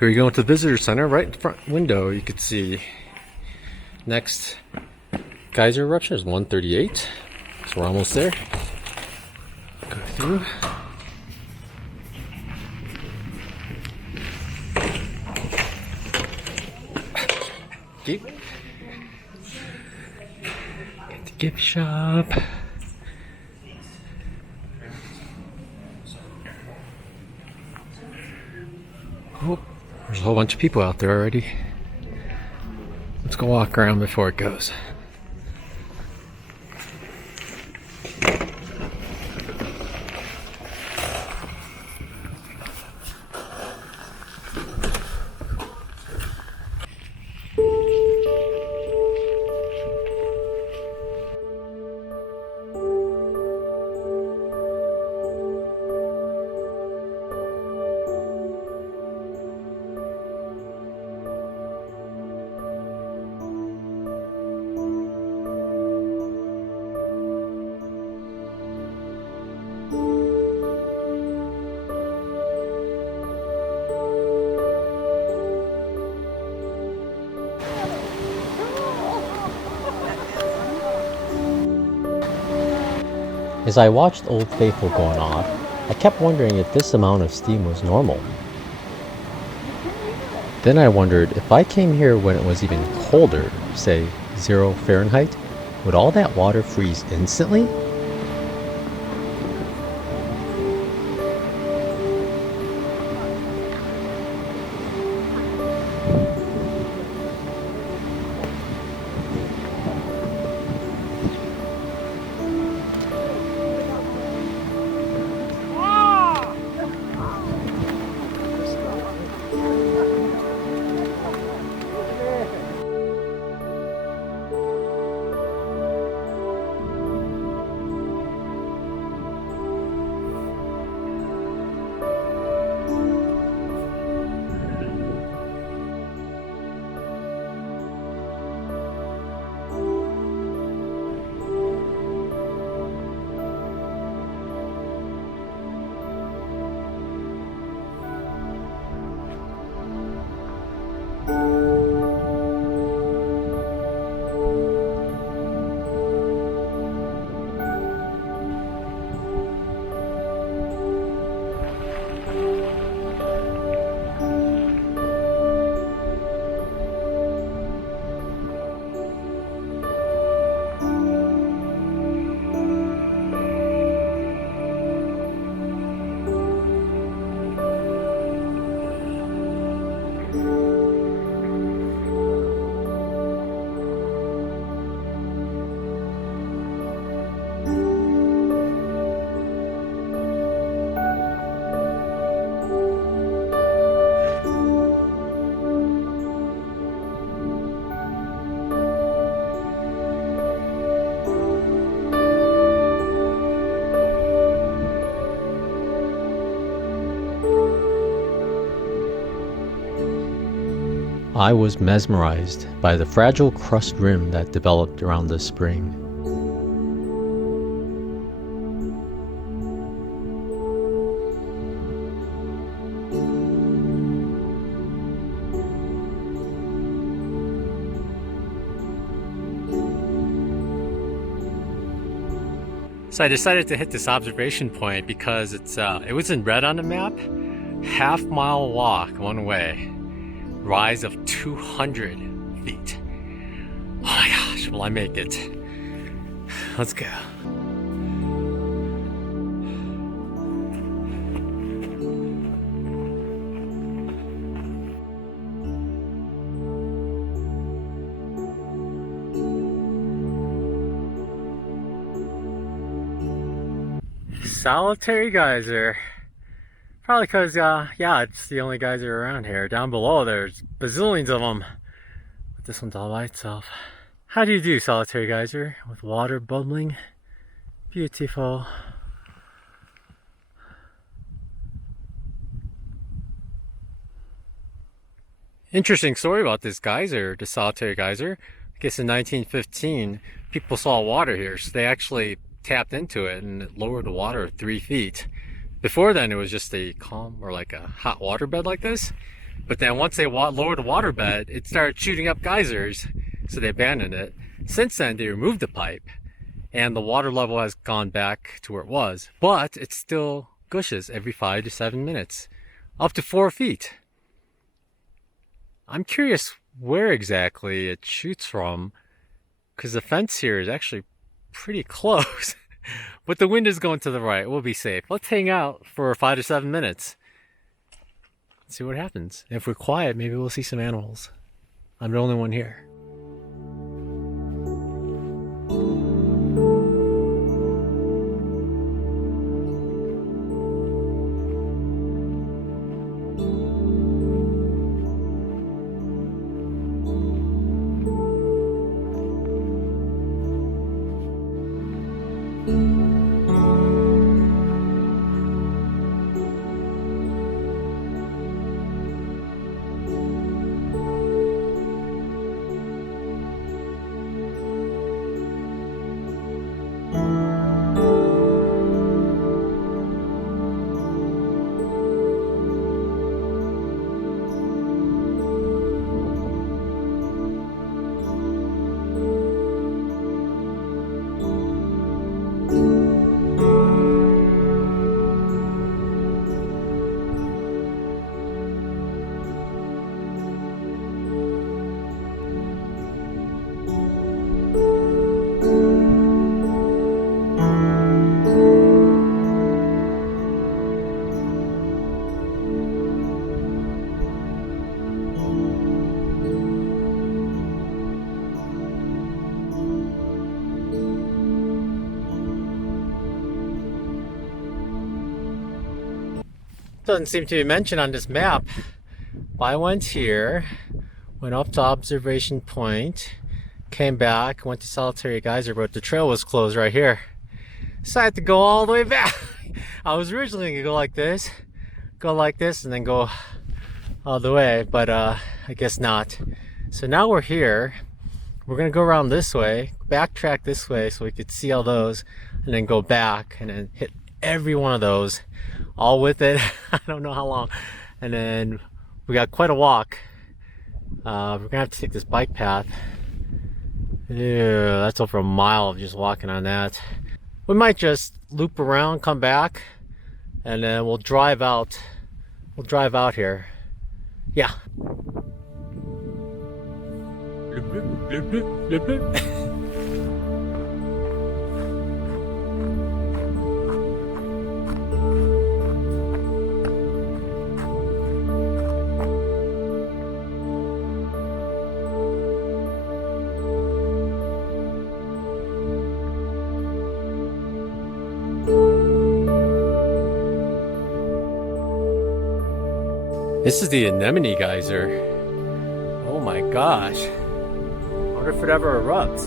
Here we go into the visitor center. Right in the front window, you can see next geyser eruption is 138. So we're almost there. Go through. Keep. Get the gift shop. Oh, there's a whole bunch of people out there already. Let's go walk around before it goes. As I watched Old Faithful going off, I kept wondering if this amount of steam was normal. Then I wondered if I came here when it was even colder, say 0 Fahrenheit, would all that water freeze instantly? I was mesmerized by the fragile crust rim that developed around the spring. So I decided to hit this observation point because it was in red on the map. Half-mile walk one way. Rise of 200 feet. Oh my gosh, will I make it? Let's go. Solitary geyser. Probably because, yeah, it's the only geyser around here. Down below, there's bazillions of them. But this one's all by itself. How do you do, solitary geyser? With water bubbling. Beautiful. Interesting story about this geyser, the solitary geyser. I guess in 1915, people saw water here, so they actually tapped into it and it lowered the water 3 feet. Before then, it was just a calm or like a hot water bed like this. But then once they lowered the water bed, it started shooting up geysers, so they abandoned it. Since then, they removed the pipe, and the water level has gone back to where it was, but it still gushes every 5 to 7 minutes, up to 4 feet. I'm curious where exactly it shoots from, because the fence here is actually pretty close. But the wind is going to the right. We'll be safe. Let's hang out for 5 to 7 minutes. See what happens. If we're quiet, maybe we'll see some animals. I'm the only one here. Doesn't seem to be mentioned on this map, but I went here, went up to observation point, came back, went to Solitary Geyser, but the trail was closed right here, so I had to go all the way back. I was originally gonna go like this, and then go all the way, but I guess not. So now we're here. We're gonna go around this way, backtrack this way so we could see all those, and then go back and then hit every one of those, all with it. I don't know how long. And then we got quite a walk. We're gonna have to take this bike path. Yeah, that's over a mile of just walking on that. We might just loop around, come back, and then we'll drive out. We'll drive out here. Yeah. Bloop, bloop, bloop, bloop, bloop, bloop. This is the Anemone geyser. Oh my gosh. I wonder if it ever erupts.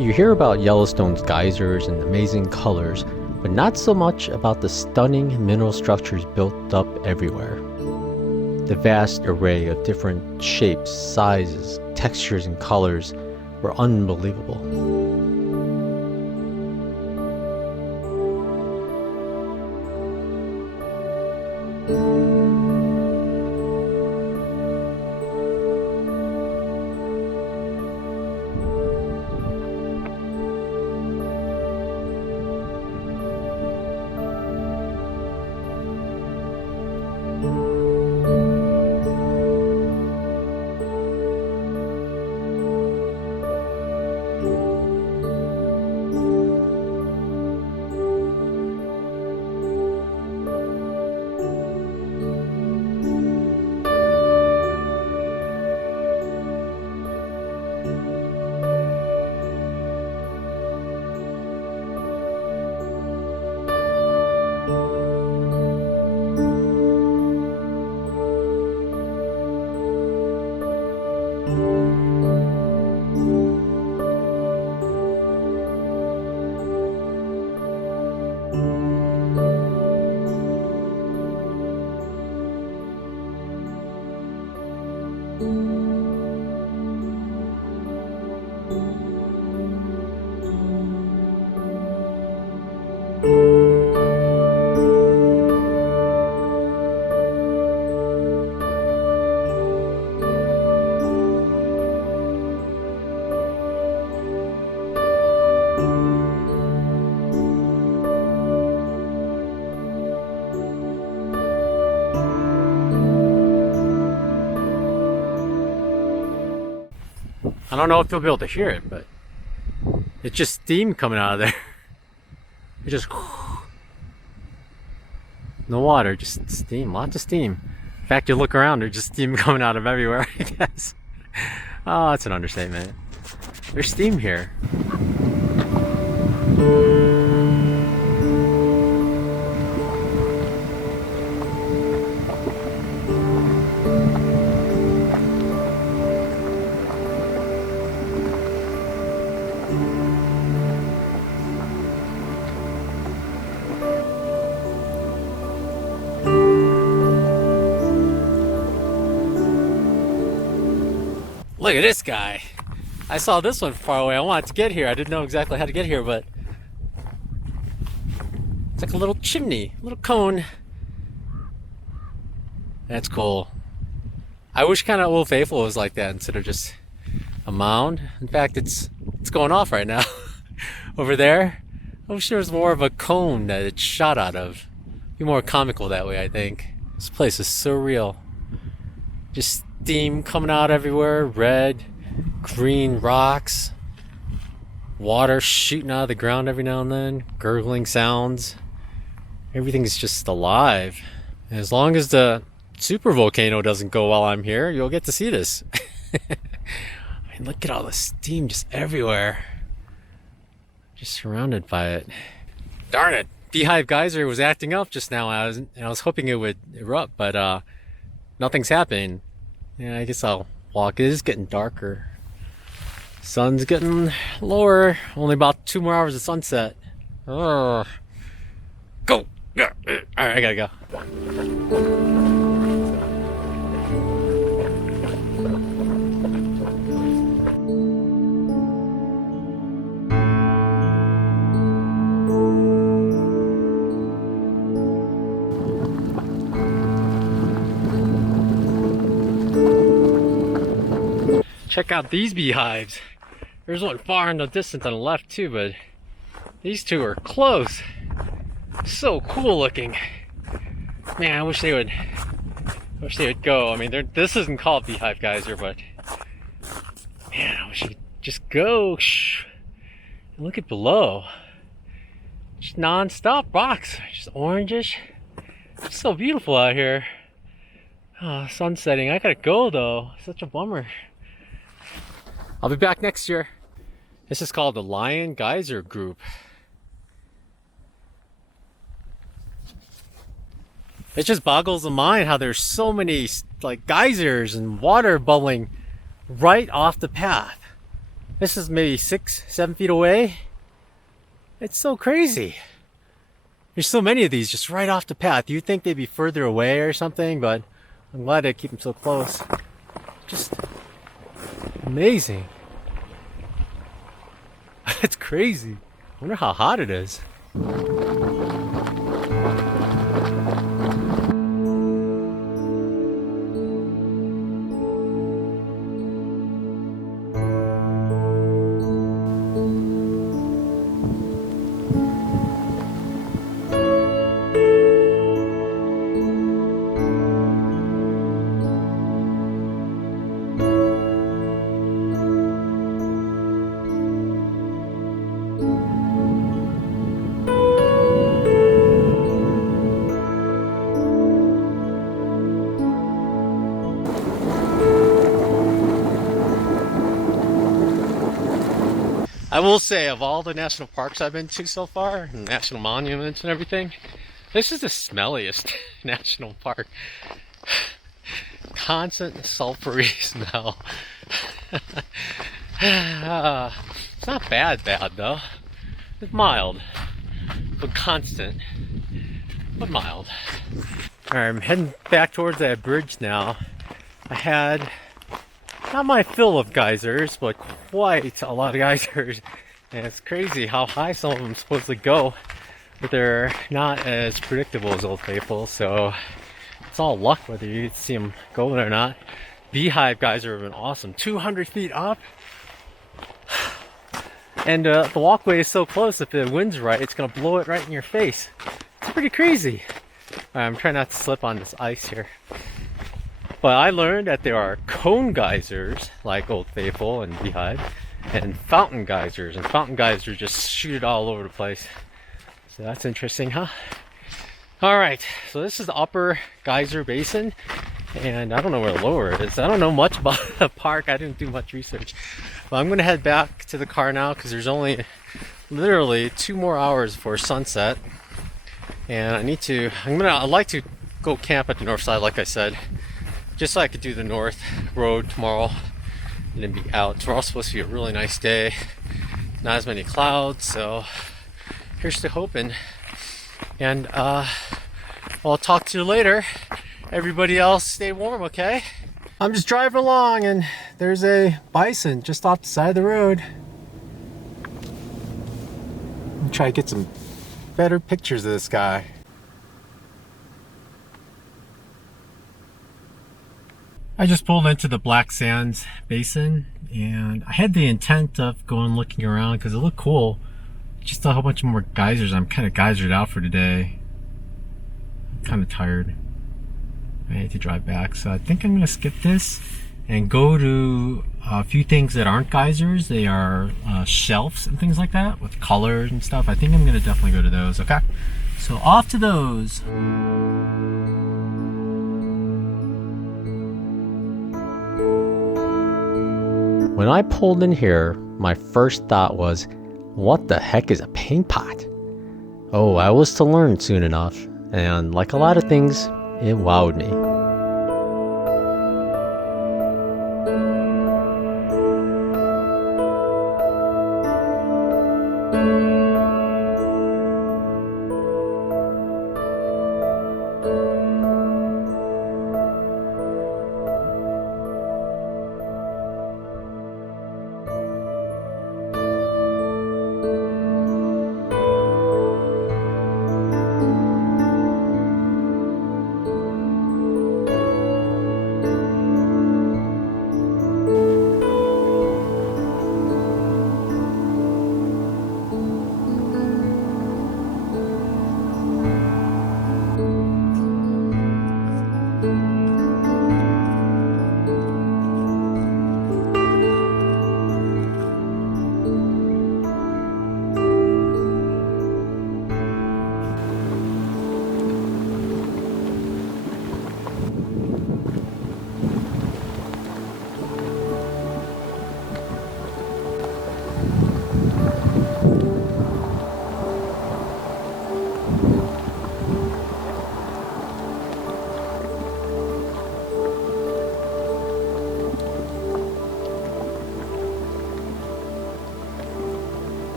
You hear about Yellowstone's geysers and amazing colors, but not so much about the stunning mineral structures built up everywhere. The vast array of different shapes, sizes, textures, and colors were unbelievable. I don't know if you'll be able to hear it, but it's just steam coming out of there. It just no water, just steam, lots of steam. In fact, you look around, there's just steam coming out of everywhere, I guess. Oh, that's an understatement. There's steam here. Look at this guy. I saw this one far away. I wanted to get here. I didn't know exactly how to get here, but it's like a little chimney, a little cone. That's cool. I wish kind of Old Faithful was like that instead of just a mound. In fact, it's going off right now over there. I wish there was more of a cone that it shot out of. Be more comical that way, I think. This place is so real. Just steam coming out everywhere, red, green rocks, water shooting out of the ground every now and then, gurgling sounds. Everything's just alive. And as long as the super volcano doesn't go while I'm here, you'll get to see this. I mean, look at all the steam just everywhere. Just surrounded by it. Darn it! Beehive geyser was acting up just now. I was hoping it would erupt, but nothing's happening. Yeah, I guess I'll walk. It is getting darker. Sun's getting lower. Only about 2 more hours of sunset. Go! Alright, I gotta go. Check out these beehives. There's one far in the distance on the left too, but these two are close. So cool looking. Man, I wish they would go. I mean, this isn't called Beehive Geyser, but man, I wish you could just go. And look at below. Just non-stop rocks, just orangish. It's so beautiful out here. Oh, sun's setting. I gotta go though. Such a bummer. I'll be back next year. This is called the Lion Geyser Group. It just boggles the mind how there's so many like geysers and water bubbling right off the path. This is maybe 6-7 feet away. It's so crazy. There's so many of these just right off the path. You'd think they'd be further away or something, but I'm glad they keep them so close. Just amazing. It's crazy. I wonder how hot it is. I will say, of all the national parks I've been to so far, national monuments and everything, this is the smelliest national park. Constant sulfury smell. It's not bad though. It's mild, but constant, but mild. Alright, I'm heading back towards that bridge now. I had not my fill of geysers, but quite a lot of geysers. And it's crazy how high some of them supposedly go, but they're not as predictable as Old Faithful, so it's all luck whether you see them going or not. Beehive geyser have been awesome. 200 feet up, and the walkway is so close, if the wind's right, it's gonna blow it right in your face. It's pretty crazy. I'm trying not to slip on this ice here. But I learned that there are cone geysers like Old Faithful and Beehive, and fountain geysers. And fountain geysers just shoot it all over the place. So that's interesting, huh? All right, so this is the upper geyser basin, and I don't know where the lower is. I don't know much about the park. I didn't do much research. But I'm gonna head back to the car now because there's only literally 2 more hours before sunset. And I'd like to go camp at the north side, like I said, just so I could do the north road tomorrow and then be out. Tomorrow's supposed to be a really nice day, not as many clouds, so here's to hoping. And I'll talk to you later. Everybody else stay warm, okay? I'm just driving along and there's a bison just off the side of the road. I'm trying to get some better pictures of this guy. I just pulled into the Black Sands Basin and I had the intent of going looking around because it looked cool. Just a whole bunch more geysers. I'm kind of geysered out for today. I'm kind of tired. I need to drive back, so I think I'm gonna skip this and go to a few things that aren't geysers. They are shelves and things like that with colors and stuff. I think I'm gonna definitely go to those. Okay, so off to those. When I pulled in here, my first thought was, what the heck is a paint pot? Oh, I was to learn soon enough, and like a lot of things, it wowed me.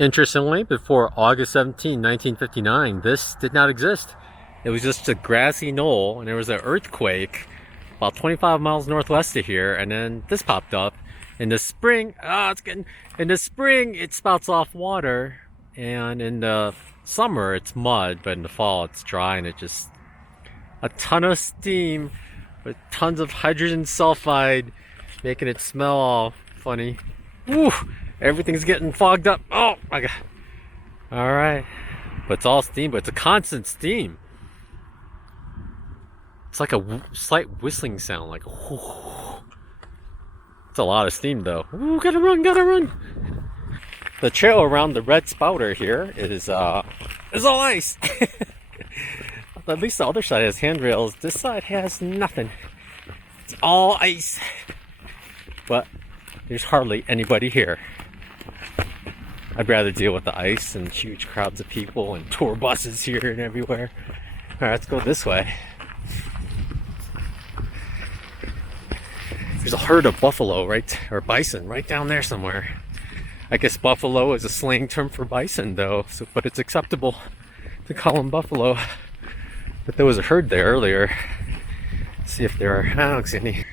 Interestingly, before August 17, 1959, this did not exist. It was just a grassy knoll, and there was an earthquake about 25 miles northwest of here, and then this popped up. In the spring, in the spring it spouts off water, and in the summer it's mud, but in the fall it's dry, and it just a ton of steam with tons of hydrogen sulfide, making it smell all funny. Woo! Everything's getting fogged up. Oh my god. Alright. But it's all steam, but it's a constant steam. It's like a slight whistling sound, like whoo. It's a lot of steam though. Ooh, gotta run, gotta run. The trail around the red spouter here is all ice. At least the other side has handrails. This side has nothing. It's all ice. But there's hardly anybody here. I'd rather deal with the ice and huge crowds of people and tour buses here and everywhere. Alright, let's go this way. There's a herd of buffalo, or bison, right down there somewhere. I guess buffalo is a slang term for bison though, but it's acceptable to call them buffalo. But there was a herd there earlier. Let's see if there are, I don't see any.